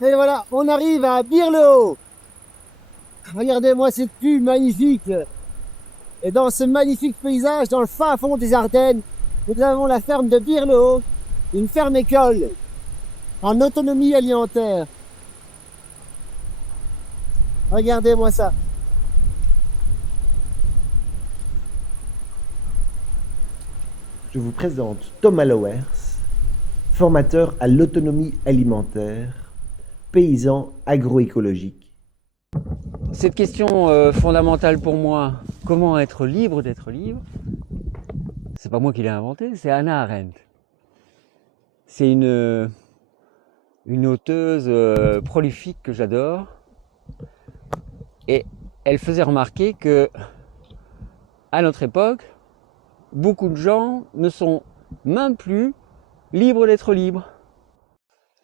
Et voilà, on arrive à Birlot. Regardez-moi cette vue magnifique. Et dans ce magnifique paysage, dans le fin fond des Ardennes, nous avons la ferme de Birlot, une ferme-école en autonomie alimentaire. Regardez-moi ça. Je vous présente Thomas Lowers, formateur à l'autonomie alimentaire, paysan agroécologique. Cette question fondamentale pour moi, comment être libre d'être libre, c'est pas moi qui l'ai inventé, c'est Hannah Arendt. C'est une auteuse prolifique que j'adore. Et elle faisait remarquer que, à notre époque, beaucoup de gens ne sont même plus libres d'être libres.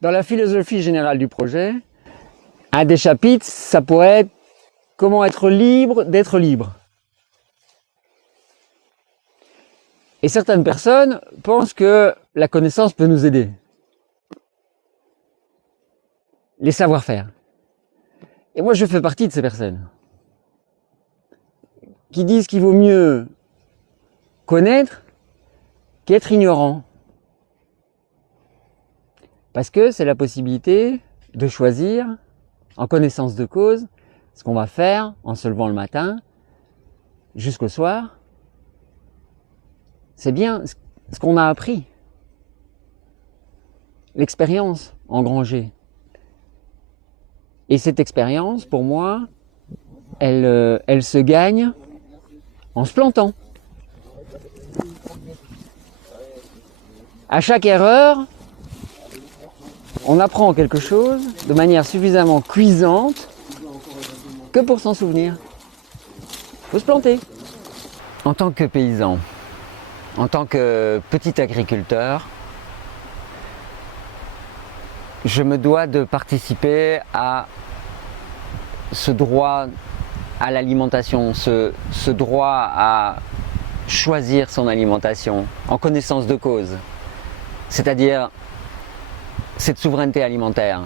Dans la philosophie générale du projet, un des chapitres, ça pourrait être comment être libre d'être libre. Et certaines personnes pensent que la connaissance peut nous aider. Les savoir-faire. Et moi, je fais partie de ces personnes qui disent qu'il vaut mieux connaître qu'être ignorant. Parce que c'est la possibilité de choisir, en connaissance de cause, ce qu'on va faire en se levant le matin jusqu'au soir. C'est bien ce qu'on a appris. L'expérience engrangée. Et cette expérience, pour moi, elle se gagne en se plantant. À chaque erreur, on apprend quelque chose de manière suffisamment cuisante que pour s'en souvenir. Il faut se planter. En tant que paysan, en tant que petit agriculteur, je me dois de participer à ce droit à l'alimentation, ce droit à choisir son alimentation en connaissance de cause, c'est-à-dire cette souveraineté alimentaire.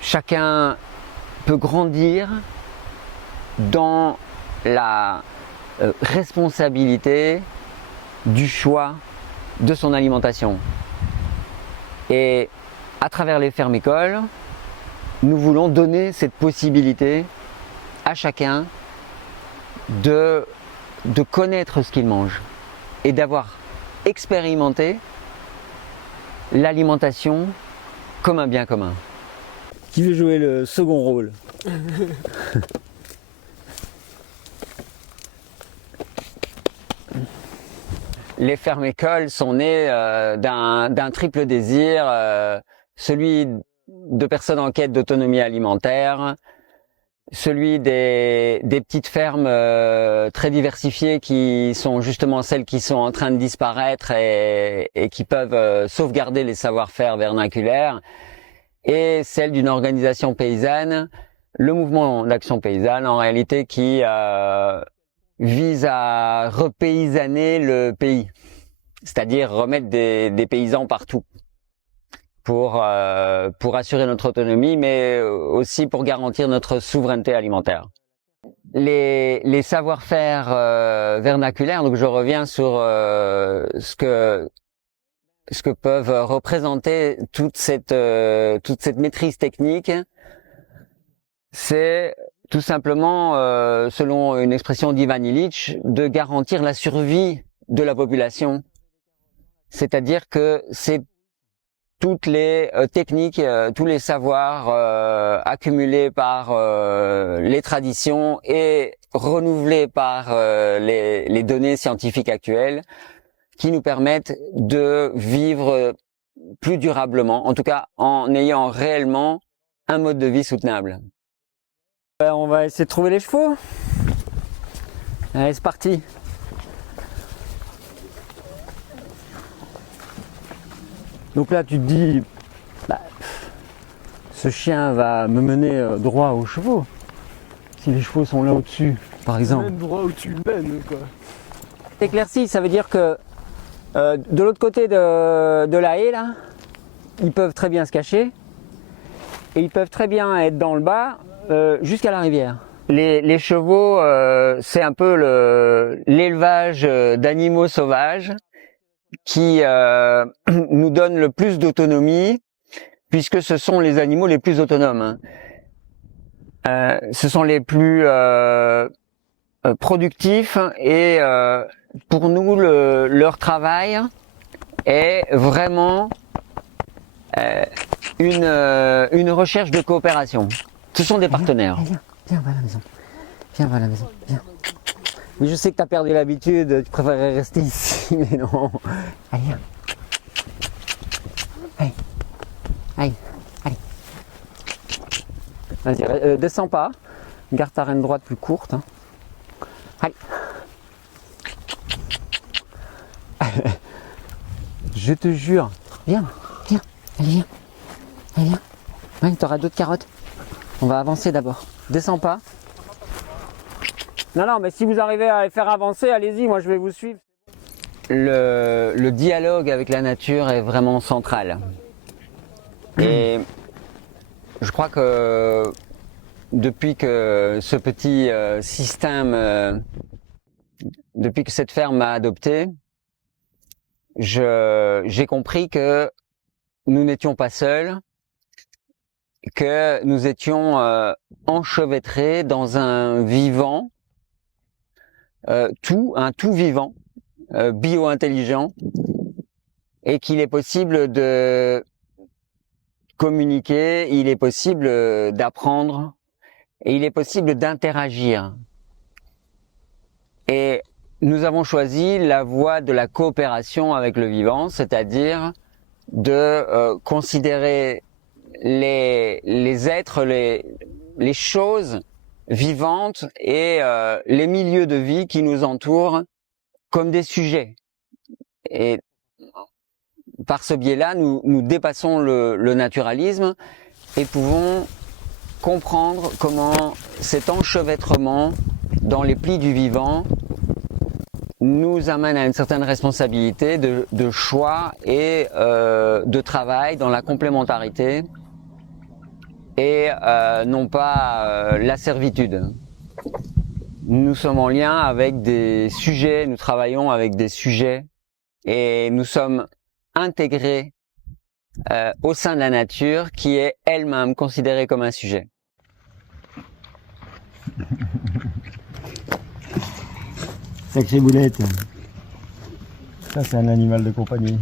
Chacun peut grandir dans la responsabilité du choix de son alimentation. Et à travers les fermes-écoles, nous voulons donner cette possibilité à chacun de connaître ce qu'il mange et d'avoir expérimenté l'alimentation comme un bien commun. Qui veut jouer le second rôle? Les fermes-écoles sont nées d'un triple désir, celui de personnes en quête d'autonomie alimentaire, celui des petites fermes très diversifiées qui sont justement celles qui sont en train de disparaître et qui peuvent sauvegarder les savoir-faire vernaculaires, et celle d'une organisation paysanne, le mouvement d'action paysanne en réalité, qui vise à repaysanner le pays, c'est-à-dire remettre des paysans partout pour assurer notre autonomie, mais aussi pour garantir notre souveraineté alimentaire. Les savoir-faire vernaculaires, donc je reviens sur ce que peuvent représenter toute cette maîtrise technique. C'est tout simplement, selon une expression d'Ivan Illich, de garantir la survie de la population. C'est-à-dire que c'est toutes les techniques, tous les savoirs accumulés par les traditions et renouvelés par les données scientifiques actuelles, qui nous permettent de vivre plus durablement, en tout cas en ayant réellement un mode de vie soutenable. On va essayer de trouver les chevaux. Allez, c'est parti. Donc là, tu te dis, ce chien va me mener droit aux chevaux. Si les chevaux sont là au-dessus, par exemple. Même droit au-dessus de Ben, quoi. Éclairci, ça veut dire que de l'autre côté de la haie, là, ils peuvent très bien se cacher et ils peuvent très bien être dans le bas jusqu'à la rivière. Les chevaux, c'est un peu l'élevage d'animaux sauvages qui nous donne le plus d'autonomie, puisque ce sont les animaux les plus autonomes. Ce sont les plus productifs et pour nous, leur travail est vraiment une recherche de coopération. Ce sont des partenaires. Viens, va à la maison. Viens, va à la maison. Viens. Oui, je sais que tu as perdu l'habitude, tu préférerais rester ici, mais non. Allez, viens. Allez. Allez. Allez. Vas-y, descends pas. Garde ta reine droite plus courte. Hein. Allez. Je te jure. Viens, viens. Allez, viens. Allez, viens. Ouais, tu auras d'autres carottes. On va avancer d'abord. Descends pas. Non, mais si vous arrivez à les faire avancer, allez-y, moi je vais vous suivre. Le dialogue avec la nature est vraiment central. Et je crois que depuis que ce petit système, depuis que cette ferme m'a adopté, j'ai compris que nous n'étions pas seuls, que nous étions enchevêtrés dans un vivant, un tout vivant, bio-intelligent, et qu'il est possible de communiquer, il est possible d'apprendre, et il est possible d'interagir. Et nous avons choisi la voie de la coopération avec le vivant, c'est-à-dire de considérer les êtres, les choses vivantes et les milieux de vie qui nous entourent comme des sujets. Et par ce biais-là, nous dépassons le naturalisme et pouvons comprendre comment cet enchevêtrement dans les plis du vivant nous amène à une certaine responsabilité de choix et de travail dans la complémentarité et non pas la servitude. Nous sommes en lien avec des sujets, nous travaillons avec des sujets et nous sommes intégrés au sein de la nature qui est elle-même considérée comme un sujet. Sacrée boulette. Ça, c'est un animal de compagnie.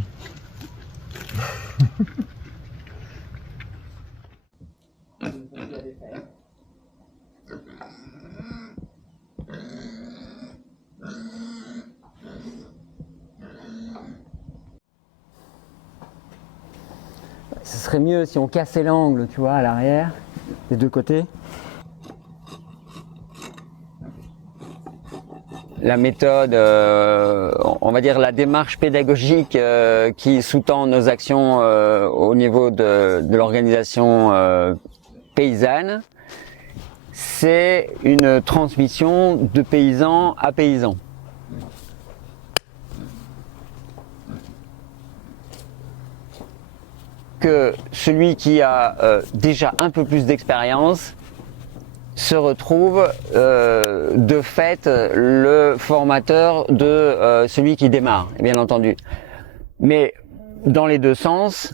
Ce serait mieux si on cassait l'angle, tu vois, à l'arrière, des deux côtés. La méthode, on va dire la démarche pédagogique qui sous-tend nos actions au niveau de l'organisation paysanne, c'est une transmission de paysan à paysan. Que celui qui a déjà un peu plus d'expérience se retrouve de fait le formateur de celui qui démarre, bien entendu. Mais dans les deux sens,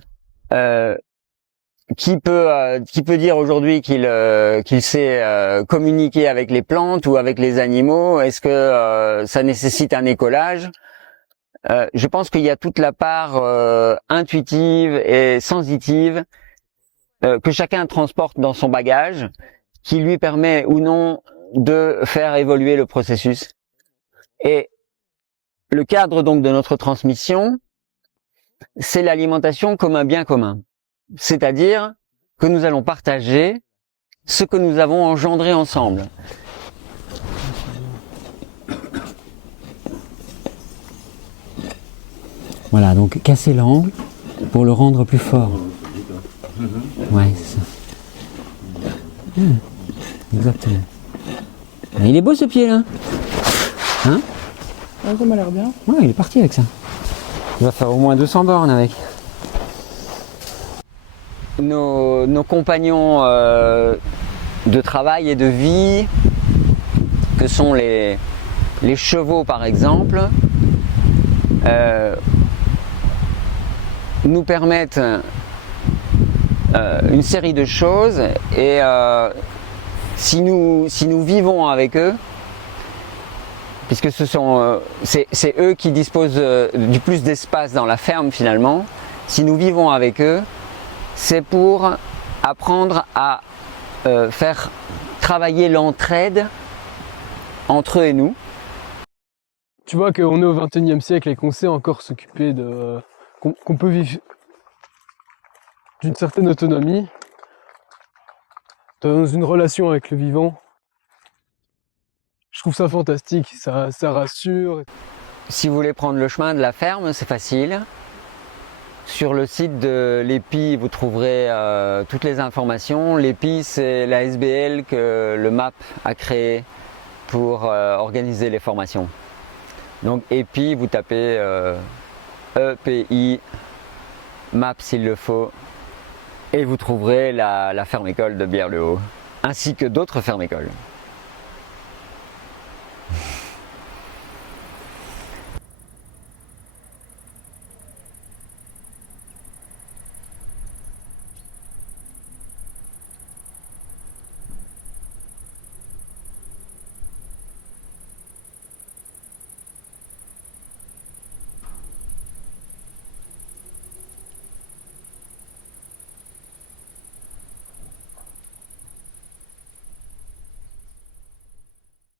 qui peut dire aujourd'hui qu'il sait communiquer avec les plantes ou avec les animaux? Est-ce que ça nécessite un écolage? Je pense qu'il y a toute la part intuitive et sensitive que chacun transporte dans son bagage, qui lui permet ou non de faire évoluer le processus. Et le cadre donc de notre transmission, c'est l'alimentation comme un bien commun. C'est-à-dire que nous allons partager ce que nous avons engendré ensemble. Voilà, donc casser l'angle pour le rendre plus fort. Ouais, c'est ça. Exactement. Il est beau ce pied là. Hein? Ouais, ça m'a l'air bien. Ouais, il est parti avec ça. Il va faire au moins 200 bornes avec. nos compagnons de travail et de vie, que sont les chevaux par exemple, nous permettent une série de choses et si nous vivons avec eux, puisque c'est eux qui disposent du plus d'espace dans la ferme finalement, si nous vivons avec eux, c'est pour apprendre à faire travailler l'entraide entre eux et nous. Tu vois qu'on est au XXIe siècle et qu'on sait encore s'occuper de... qu'on peut vivre d'une certaine autonomie, dans une relation avec le vivant. Je trouve ça fantastique, ça rassure. Si vous voulez prendre le chemin de la ferme, c'est facile. Sur le site de l'EPI, vous trouverez toutes les informations. L'EPI, c'est la SBL que le MAP a créée pour organiser les formations. Donc EPI, vous tapez EPI, MAP s'il le faut, et vous trouverez la ferme-école de Bière-le-Haut, ainsi que d'autres fermes-écoles.